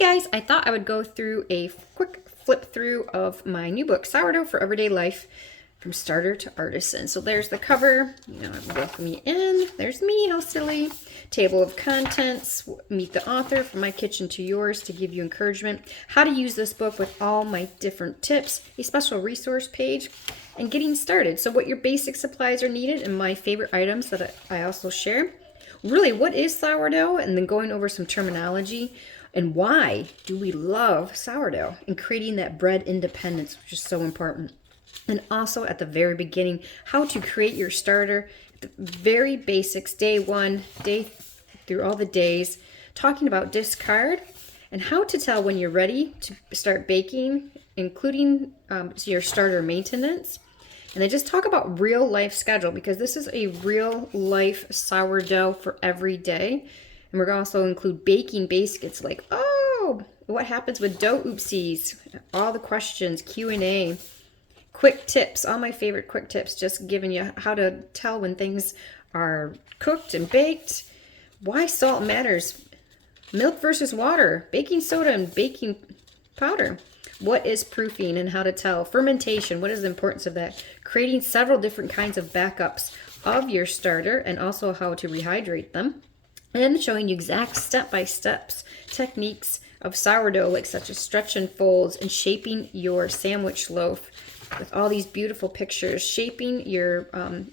guys, I thought I would go through a quick flip through of my new book, Sourdough for Everyday Life, from Starter to Artisan. So there's the cover, with me in, there's me, how silly. Table of contents, meet the author, from my kitchen to yours, to give you encouragement, how to use this book with all my different tips, a special resource page, and getting started. So what your basic supplies are needed, and my favorite items that I also share. Really, what is sourdough? And then going over some terminology and why do we love sourdough, and creating that bread independence, which is so important. And also at the very beginning, how to create your starter, the very basics, day one, day through all the days, talking about discard and how to tell when you're ready to start baking, including your starter maintenance. And then just talk about real life schedule, because this is a real life sourdough for every day. And we're going to also include baking basics like, oh, what happens with dough oopsies, all the questions, Q&A, quick tips, all my favorite quick tips, just giving you how to tell when things are cooked and baked, why salt matters, milk versus water, baking soda and baking powder, what is proofing and how to tell, fermentation, what is the importance of that, creating several different kinds of backups of your starter and also how to rehydrate them, and showing you exact step-by-steps techniques of sourdough, like such as stretch and folds, and shaping your sandwich loaf with all these beautiful pictures, shaping your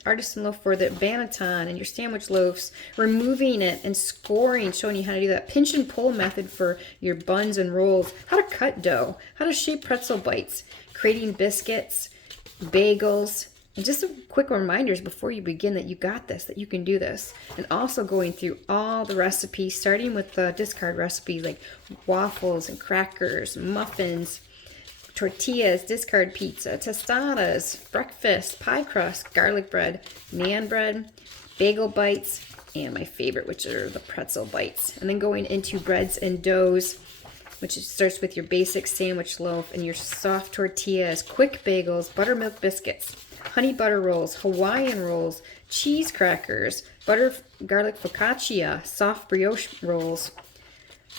artisan loaf for the banneton and your sandwich loaves, removing it and scoring, showing you how to do that pinch and pull method for your buns and rolls, how to cut dough, how to shape pretzel bites, creating biscuits, bagels, and just some quick reminders before you begin that you got this, that you can do this. And also going through all the recipes, starting with the discard recipes like waffles and crackers, muffins, tortillas, discard pizza, tostadas, breakfast, pie crust, garlic bread, naan bread, bagel bites, and my favorite, which are the pretzel bites. And then going into breads and doughs, which starts with your basic sandwich loaf and your soft tortillas, quick bagels, buttermilk biscuits, honey butter rolls, Hawaiian rolls, cheese crackers, butter garlic focaccia, soft brioche rolls,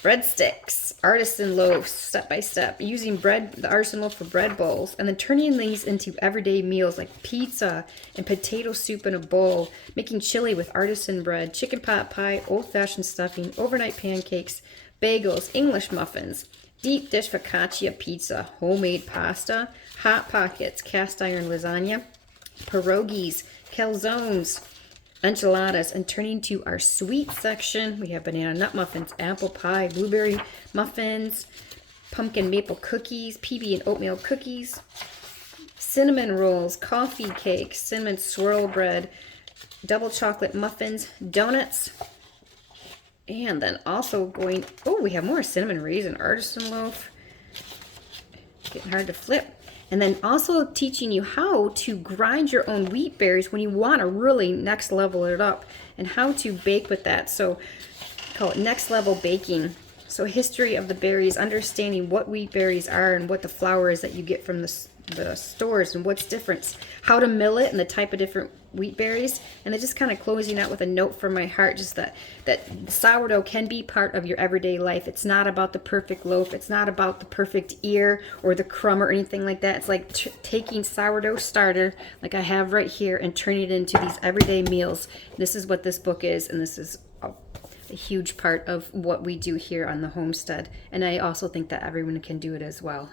breadsticks, artisan loaves, step by step, using the artisan loaf for bread bowls, and then turning these into everyday meals like pizza and potato soup in a bowl, making chili with artisan bread, chicken pot pie, old-fashioned stuffing, overnight pancakes, bagels, English muffins, deep dish focaccia pizza, homemade pasta, hot pockets, cast iron lasagna, pierogies, calzones, enchiladas, and turning to our sweet section, we have banana nut muffins, apple pie, blueberry muffins, pumpkin maple cookies, PB and oatmeal cookies, cinnamon rolls, coffee cakes, cinnamon swirl bread, double chocolate muffins, donuts, and then also we have more cinnamon raisin artisan loaf, getting hard to flip. And then also teaching you how to grind your own wheat berries when you want to really next level it up, and how to bake with that. So call it next level baking. So history of the berries, understanding what wheat berries are and what the flour is that you get from the stores and what's different, how to mill it and the type of different wheat berries. And then just kind of closing out with a note from my heart, just that sourdough can be part of your everyday life. It's not about the perfect loaf. It's not about the perfect ear or the crumb or anything like that. It's like taking sourdough starter, like I have right here, and turning it into these everyday meals. This is what this book is, and this is a huge part of what we do here on the homestead. And I also think that everyone can do it as well.